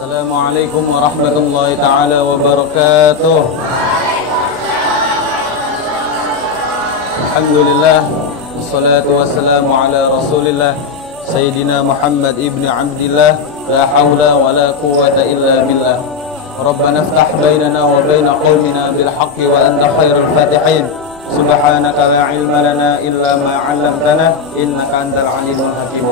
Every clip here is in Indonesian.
Assalamualaikum warahmatullahi ta'ala wabarakatuh. Alhamdulillah, wassalatu wassalamu ala rasulillah Sayyidina Muhammad ibn Abdillah. La hawla wa la quwwata illa billah. Rabbana iftah bainana wa baina qawmina bil haqqi wa anta khairul fatihin. Subhanaka la ilma lana illa ma 'allamtana innaka antal alimul hakim.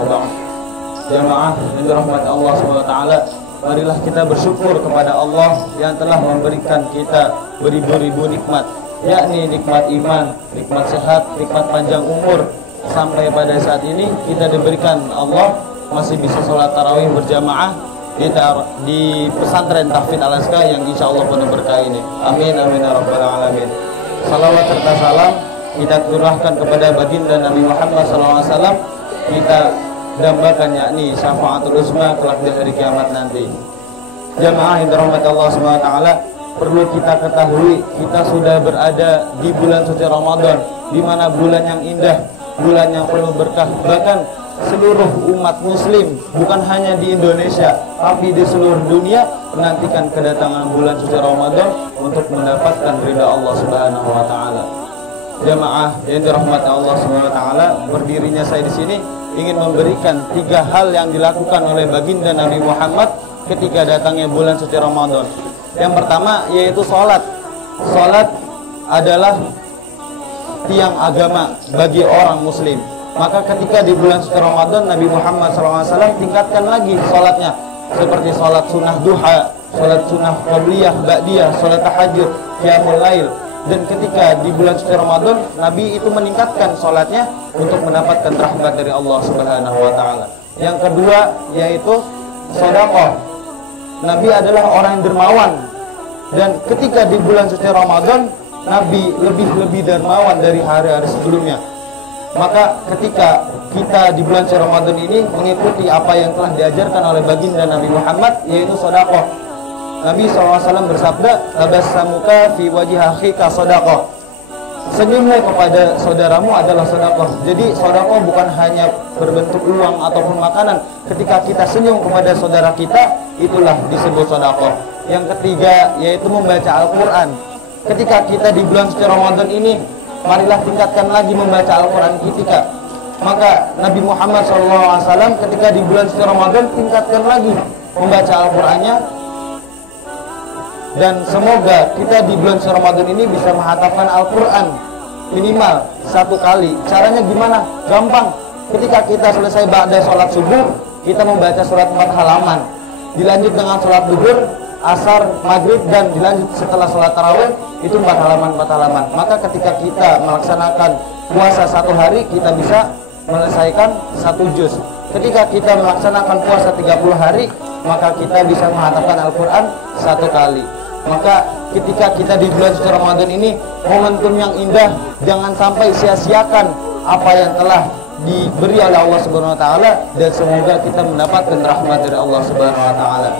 Jamaah yang dirahmati Allah Subhanahu wa taala, marilah kita bersyukur kepada Allah yang telah memberikan kita beribu-ribu nikmat, yakni nikmat iman, nikmat sehat, nikmat panjang umur. Sampai pada saat ini kita diberikan Allah masih bisa sholat tarawih berjamaah di pesantren Tahfidz Al-Azkar yang insya Allah penuh berkah ini. Amin amin ya rabbal alamin. Salawat serta salam kita curahkan kepada baginda Nabi Muhammad SAW. Kita dambakan yakni syafaatul uzma kelak di hari kiamat nanti. Jamaah yang dirahmati Allah Subhanahu wa taala, perlu kita ketahui kita sudah berada di bulan suci Ramadan, di mana bulan yang indah, bulan yang penuh berkah. Bahkan seluruh umat muslim, bukan hanya di Indonesia tapi di seluruh dunia, menantikan kedatangan bulan suci Ramadan untuk mendapatkan ridha Allah Subhanahu wa taala. Jamaah yang dirahmati Allah Subhanahu wa taala, berdirinya saya di sini ingin memberikan 3 hal yang dilakukan oleh baginda Nabi Muhammad ketika datangnya bulan suci Ramadan. Yang pertama yaitu sholat. Sholat adalah tiang agama bagi orang muslim. Maka ketika di bulan suci Ramadan, Nabi Muhammad SAW tingkatkan lagi sholatnya, seperti sholat sunnah duha, sholat sunnah qabliyah, ba'diyah, sholat tahajud, qiyamul lail. Dan ketika di bulan suci Ramadan, Nabi itu meningkatkan sholatnya untuk mendapatkan rahmat dari Allah Subhanahu wa taala. Yang kedua yaitu sedekah. Nabi adalah orang yang dermawan, dan ketika di bulan suci Ramadan, Nabi lebih dermawan dari hari-hari sebelumnya. Maka ketika kita di bulan suci Ramadan ini mengikuti apa yang telah diajarkan oleh baginda Nabi Muhammad, yaitu sedekah. Nabi SAW bersabda, "Tabassamuka fi wajhi akhika shadaqah." Senyummu kepada saudaramu adalah sedekah. Jadi sedekah bukan hanya berbentuk uang ataupun makanan. Ketika kita senyum kepada saudara kita, itulah disebut sedekah. Yang ketiga yaitu membaca Al-Qur'an. Ketika kita di bulan suci Ramadan ini, marilah tingkatkan lagi membaca Al-Qur'an kita. Maka Nabi Muhammad SAW ketika di bulan suci Ramadan tingkatkan lagi membaca Al-Qur'annya. Dan semoga kita di bulan suci Ramadan ini bisa menghafalkan Al-Quran minimal 1 kali. Caranya gimana? Gampang. Ketika kita selesai ba'da sholat subuh, kita membaca surat 4 halaman. Dilanjut dengan sholat duhur, asar, maghrib, dan dilanjut setelah sholat tarawih, itu 4 halaman. Maka ketika kita melaksanakan puasa 1 hari, kita bisa menyelesaikan 1 juz. Ketika kita melaksanakan puasa 30 hari, maka kita bisa menghafalkan Al-Quran 1 kali. Maka ketika kita di bulan suci Ramadan ini, momentum yang indah, jangan sampai sia-siakan apa yang telah diberi oleh Allah Subhanahu wa taala, dan semoga kita mendapatkan rahmat dari Allah Subhanahu wa taala.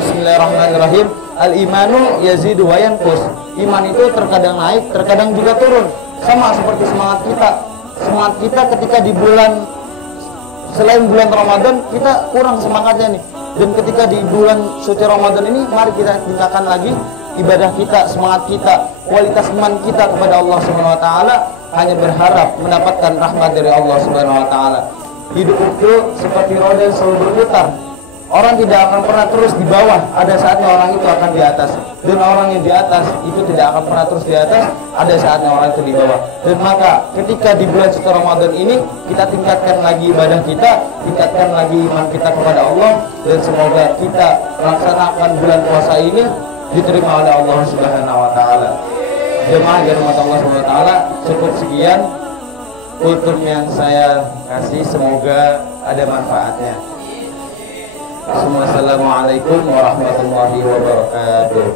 Bismillahirrahmanirrahim. Al-imanu yazidu wa yanqus. Iman itu terkadang naik, terkadang juga turun. Sama seperti semangat kita. Semangat kita ketika di bulan selain bulan Ramadan, kita kurang semangatnya nih. Dan ketika di bulan suci Ramadan ini, mari kita tingkatkan lagi ibadah kita, semangat kita, kualitas iman kita kepada Allah Subhanahu wa taala, hanya berharap mendapatkan rahmat dari Allah Subhanahu wa taala. Hidup itu seperti roda yang selalu berputar. Orang tidak akan pernah terus di bawah, ada saatnya orang itu akan di atas. Dan orang yang di atas itu tidak akan pernah terus di atas, ada saatnya orang itu di bawah. Dan maka ketika di bulan suci Ramadan ini, kita tingkatkan lagi ibadah kita, tingkatkan lagi iman kita kepada Allah, dan semoga kita melaksanakan bulan puasa ini diterima oleh Allah Subhanahu wa taala. Jemaah yang dirahmati Allah Subhanahu wa taala, cukup sekian kultum yang saya kasih, semoga ada manfaatnya. Assalamualaikum warahmatullahi wabarakatuh.